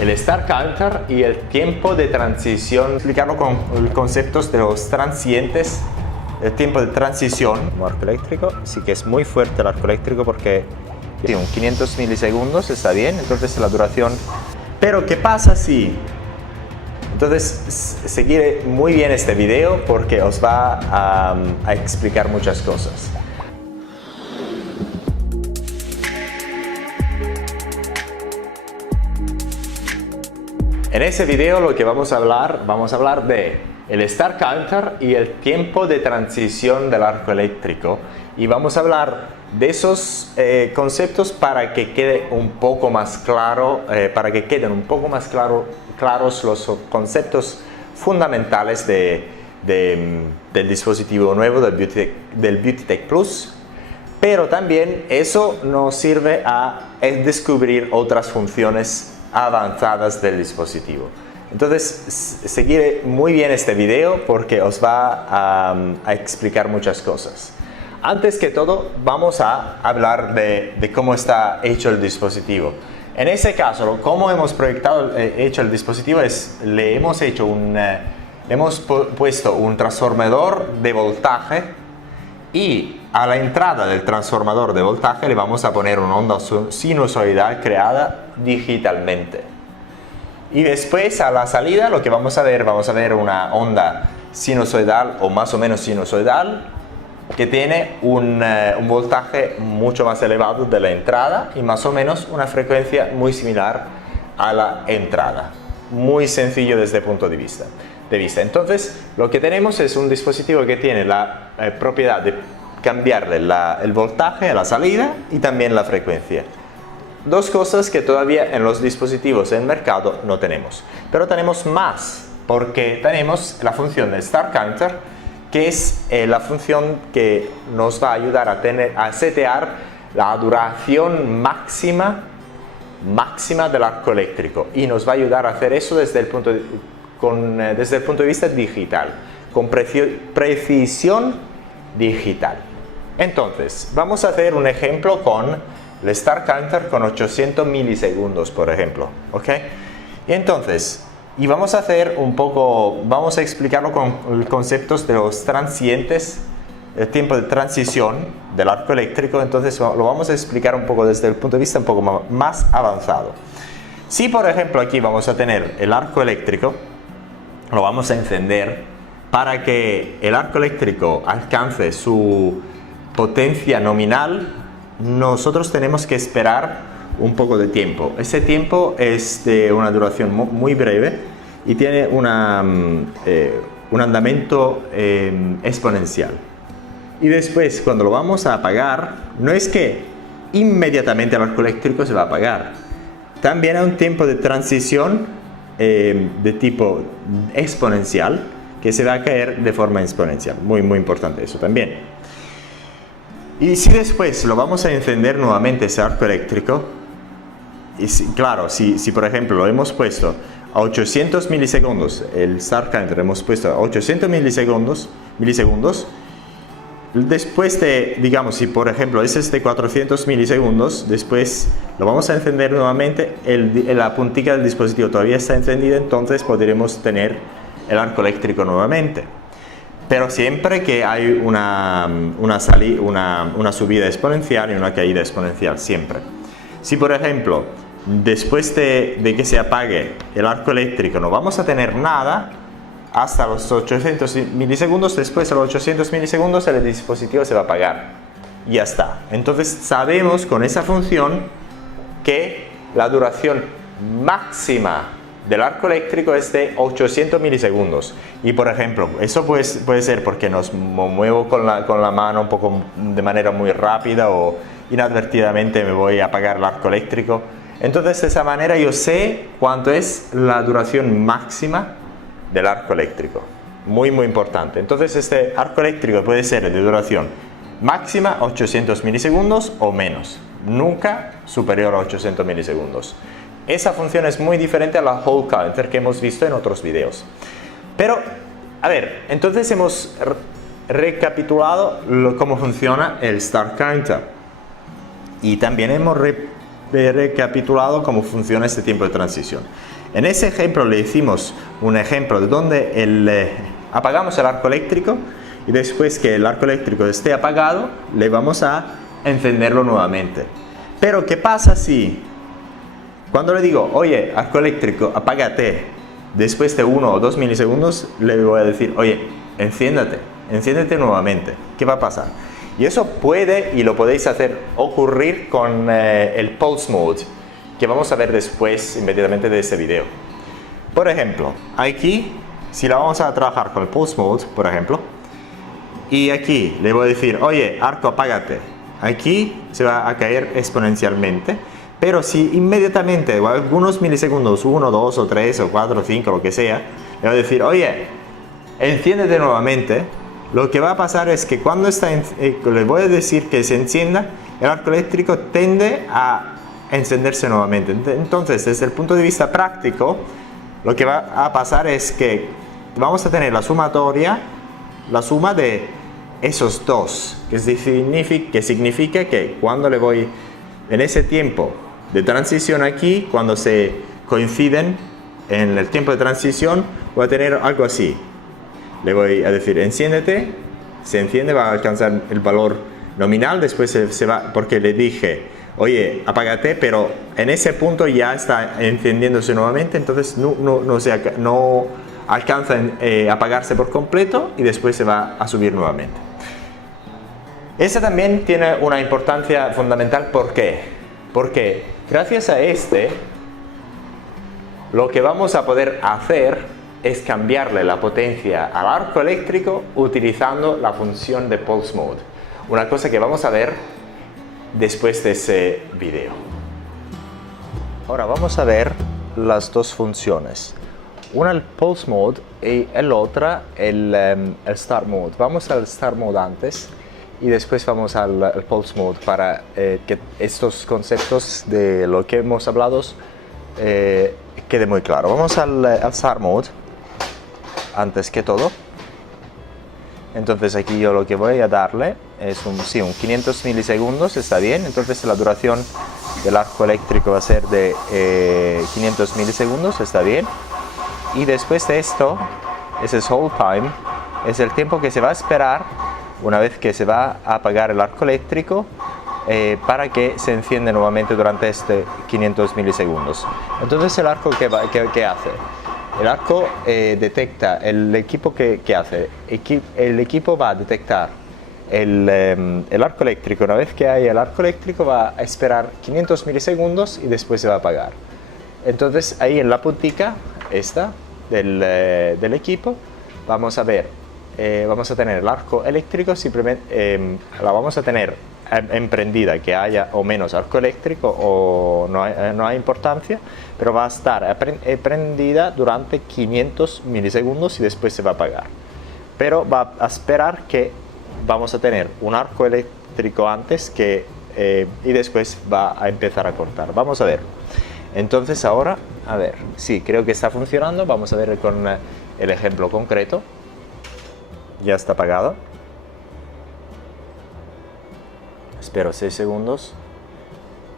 el Start Counter y el tiempo de transición. Explicarlo con conceptos de los transientes. El tiempo de transición. Un arco eléctrico, sí que es muy fuerte el arco eléctrico porque tiene un 500 milisegundos, está bien, entonces la duración. Pero ¿qué pasa si? Entonces seguir muy bien este video porque os va a explicar muchas cosas. En ese video lo que vamos a hablar de el Start Counter y el tiempo de transición del arco eléctrico, y vamos a hablar de esos conceptos para que quede un poco más claro, claros los conceptos fundamentales del dispositivo nuevo del Beauty Tech Plus. Pero también eso nos sirve a descubrir otras funciones avanzadas del dispositivo. Entonces, seguir muy bien este video porque os va a explicar muchas cosas. Antes que todo, vamos a hablar de cómo está hecho el dispositivo. En ese caso, cómo hemos hecho el dispositivo es, le hemos puesto un transformador de voltaje, y a la entrada del transformador de voltaje le vamos a poner una onda sinusoidal creada digitalmente. Y después a la salida lo que vamos a ver una onda sinusoidal o más o menos sinusoidal que tiene un voltaje mucho más elevado de la entrada y más o menos una frecuencia muy similar a la entrada. Muy sencillo desde el punto de vista. Entonces lo que tenemos es un dispositivo que tiene la propiedad de cambiarle el voltaje a la salida y también la frecuencia. Dos cosas que todavía en los dispositivos en mercado no tenemos. Pero tenemos más, porque tenemos la función del Start Counter, que es la función que nos va a ayudar a setear la duración máxima del arco eléctrico, y nos va a ayudar a hacer eso desde el punto de vista digital, con precisión digital. Entonces, vamos a hacer un ejemplo con el Start Counter con 800 milisegundos, por ejemplo, ¿ok? Y entonces, vamos a explicarlo con conceptos de los transientes, el tiempo de transición del arco eléctrico. Entonces lo vamos a explicar un poco desde el punto de vista un poco más avanzado. Si por ejemplo aquí vamos a tener el arco eléctrico, lo vamos a encender para que el arco eléctrico alcance su potencia nominal. Nosotros tenemos que esperar un poco de tiempo. Ese tiempo es de una duración muy breve y tiene un andamiento exponencial. Y después, cuando lo vamos a apagar, no es que inmediatamente el arco eléctrico se va a apagar. También hay un tiempo de transición de tipo exponencial que se va a caer de forma exponencial. Muy importante eso también. Y si después lo vamos a encender nuevamente ese arco eléctrico, y claro, si por ejemplo lo hemos puesto a 800 milisegundos, el Start Counter hemos puesto a 800 milisegundos, después digamos, si por ejemplo ese es de 400 milisegundos, después lo vamos a encender nuevamente, la puntita del dispositivo todavía está encendida, entonces podremos tener el arco eléctrico nuevamente. Pero siempre que hay una subida exponencial y una caída exponencial, siempre. Si por ejemplo, después de que se apague el arco eléctrico no vamos a tener nada hasta los 800 milisegundos, después de los 800 milisegundos el dispositivo se va a apagar. Y ya está. Entonces sabemos con esa función que la duración máxima del arco eléctrico es de 800 milisegundos. Y por ejemplo, eso puede ser porque nos muevo con la mano un poco de manera muy rápida o inadvertidamente me voy a apagar el arco eléctrico. Entonces de esa manera yo sé cuánto es la duración máxima del arco eléctrico. Muy importante. Entonces este arco eléctrico puede ser de duración máxima 800 milisegundos o menos. Nunca superior a 800 milisegundos. Esa función es muy diferente a la Hall Counter que hemos visto en otros videos. Pero, a ver, entonces hemos recapitulado cómo funciona el Start Counter. Y también hemos recapitulado cómo funciona este tiempo de transición. En ese ejemplo le hicimos un ejemplo de donde apagamos el arco eléctrico y después que el arco eléctrico esté apagado, le vamos a encenderlo nuevamente. Pero ¿qué pasa si cuando le digo, oye, arco eléctrico, apágate, después de 1 o 2 milisegundos, le voy a decir, oye, enciéndete nuevamente? ¿Qué va a pasar? Y eso puede, y lo podéis hacer ocurrir con el pulse mode, que vamos a ver después inmediatamente de este video. Por ejemplo, aquí, si la vamos a trabajar con el pulse mode, por ejemplo, y aquí le voy a decir, oye, arco, apágate. Aquí se va a caer exponencialmente, pero si inmediatamente, o algunos milisegundos, 1, 2 o 3 o 4 o 5, lo que sea, le voy a decir, oye, enciéndete nuevamente, lo que va a pasar es que cuando le voy a decir que se encienda, el arco eléctrico tiende a encenderse nuevamente. Entonces, desde el punto de vista práctico, lo que va a pasar es que vamos a tener la suma de esos dos, que significa que cuando le voy en ese tiempo de transición aquí, cuando se coinciden en el tiempo de transición, voy a tener algo así. Le voy a decir enciéndete, se enciende, va a alcanzar el valor nominal, después se va, porque le dije, oye, apágate, pero en ese punto ya está encendiéndose nuevamente, entonces no alcanza a apagarse por completo y después se va a subir nuevamente. Ese también tiene una importancia fundamental. ¿Por qué? Porque gracias a lo que vamos a poder hacer es cambiarle la potencia al arco eléctrico utilizando la función de pulse mode. Una cosa que vamos a ver después de ese video. Ahora vamos a ver las dos funciones. Una el pulse mode y la otra el start mode. Vamos al start mode antes y después vamos al pulse mode para que estos conceptos de lo que hemos hablado quede muy claro. Vamos al start mode antes que todo. Entonces aquí yo lo que voy a darle es un 500 milisegundos, está bien. Entonces la duración del arco eléctrico va a ser de 500 milisegundos, está bien. Y después de esto, ese es hold time, es el tiempo que se va a esperar una vez que se va a apagar el arco eléctrico para que se encienda nuevamente durante 500 milisegundos. Entonces el arco ¿qué hace? El arco detecta, el equipo que hace, el equipo va a detectar el arco eléctrico. Una vez que hay el arco eléctrico va a esperar 500 milisegundos y después se va a apagar. Entonces ahí en la puntica esta del equipo vamos a ver, vamos a tener el arco eléctrico, simplemente la vamos a tener emprendida, que haya o menos arco eléctrico o no hay importancia, pero va a estar prendida durante 500 milisegundos y después se va a apagar. Pero va a esperar que vamos a tener un arco eléctrico antes y después va a empezar a cortar. Vamos a ver. Entonces ahora, a ver, sí, creo que está funcionando. Vamos a ver con el ejemplo concreto. Ya está apagado. Espero 6 segundos.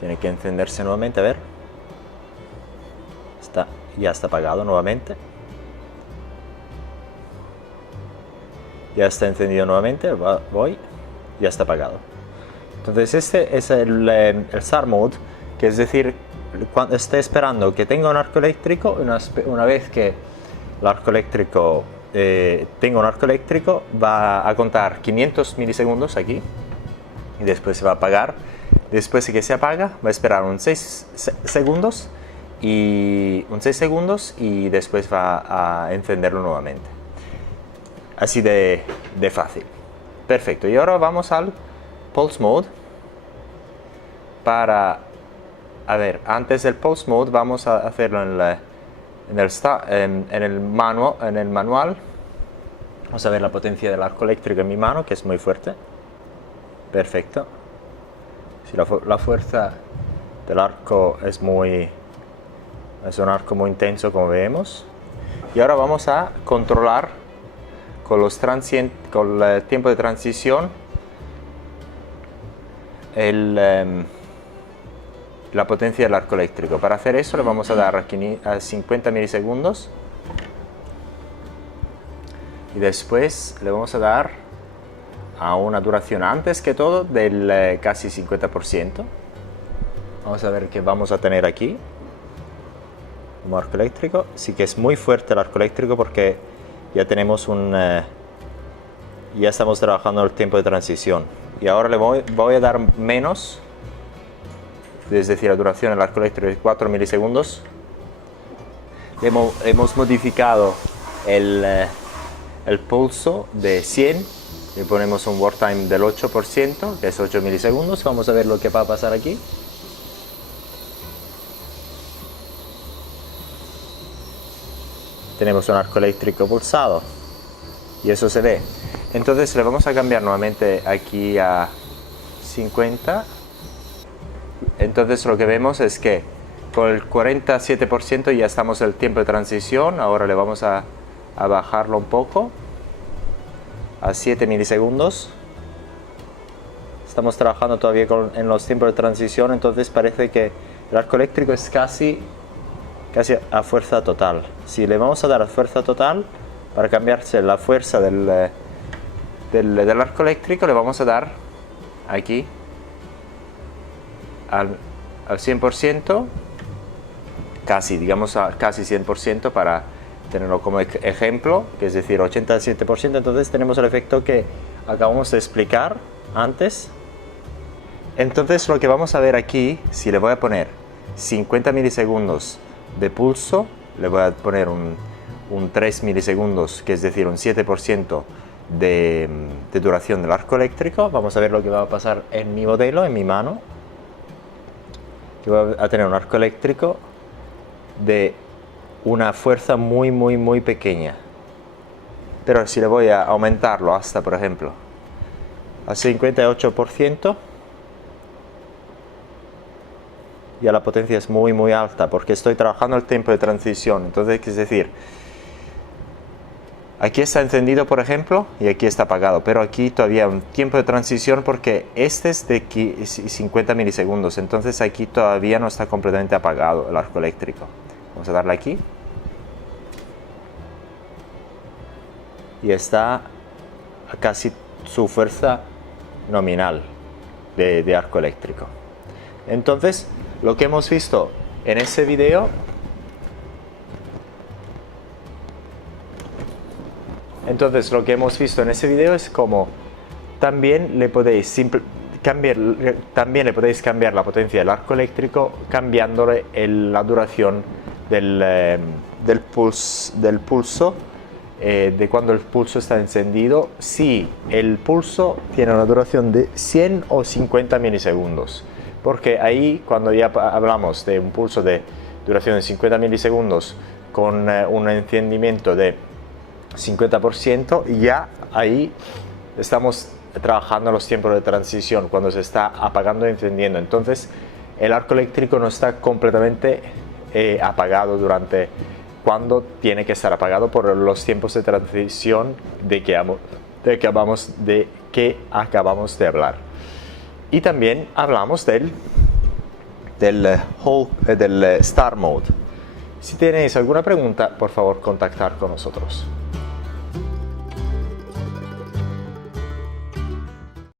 Tiene que encenderse nuevamente, a ver. Ya está apagado nuevamente. Ya está encendido nuevamente. Voy. Ya está apagado. Entonces este es el start mode, que es decir, cuando esté esperando que tenga un arco eléctrico, una vez que el arco eléctrico tenga un arco eléctrico, va a contar 500 milisegundos aquí y después se va a apagar. Después de que se apaga, va a esperar un 6 segundos y después va a encenderlo nuevamente. Así de fácil. Perfecto. Y ahora vamos al pulse mode. A ver, antes del pulse mode vamos a hacerlo en el manual. Vamos a ver la potencia del arco eléctrico en mi mano, que es muy fuerte. Perfecto. Si la fuerza del arco es un arco muy intenso, como vemos. Y ahora vamos a controlar con el tiempo de transición la potencia del arco eléctrico. Para hacer eso le vamos a dar a 50 milisegundos y después le vamos a dar a una duración antes que todo del casi 50%. Vamos a ver qué vamos a tener aquí como arco eléctrico. Sí que es muy fuerte el arco eléctrico porque ya tenemos ya estamos trabajando el tiempo de transición. Y ahora le voy a dar menos, es decir, la duración del arco eléctrico de 4 milisegundos. Hemos modificado el pulso de 100, le ponemos un work time del 8%, que es 8 milisegundos. Vamos a ver lo que va a pasar aquí. Tenemos un arco eléctrico pulsado y eso se ve. Entonces le vamos a cambiar nuevamente aquí a 50. Entonces lo que vemos es que con el 47% ya estamos en el tiempo de transición. Ahora le vamos a bajarlo un poco a 7 milisegundos. Estamos trabajando todavía en los tiempos de transición, entonces parece que el arco eléctrico es casi a fuerza total. Si le vamos a dar a fuerza total, para cambiarse la fuerza del arco eléctrico, le vamos a dar aquí al 100%, casi, digamos casi 100% para tenerlo como ejemplo, que es decir 87%. Entonces tenemos el efecto que acabamos de explicar antes. Entonces lo que vamos a ver aquí, si le voy a poner 50 milisegundos de pulso, le voy a poner un 3 milisegundos, que es decir un 7% de duración del arco eléctrico. Vamos a ver lo que va a pasar en mi modelo, en mi mano, que voy a tener un arco eléctrico de una fuerza muy pequeña. Pero si le voy a aumentarlo hasta, por ejemplo, al 58%, ya la potencia es muy alta porque estoy trabajando el tiempo de transición. Entonces, es decir, aquí está encendido, por ejemplo, y aquí está apagado, pero aquí todavía un tiempo de transición porque este es de 50 milisegundos, entonces aquí todavía no está completamente apagado el arco eléctrico. Vamos a darle aquí y está a casi su fuerza nominal de arco eléctrico. Entonces, lo que hemos visto en ese video es como también le podéis cambiar la potencia del arco eléctrico cambiándole la duración del pulso, de cuando el pulso está encendido, si el pulso tiene una duración de 100 o 50 milisegundos. Porque ahí, cuando ya hablamos de un pulso de duración de 50 milisegundos con un encendimiento de 50%, ya ahí estamos trabajando los tiempos de transición, cuando se está apagando y encendiendo. Entonces, el arco eléctrico no está completamente apagado durante cuando tiene que estar apagado por los tiempos de transición de que acabamos de hablar. Y también hablamos del Star Mode. Si tenéis alguna pregunta, por favor, contactar con nosotros.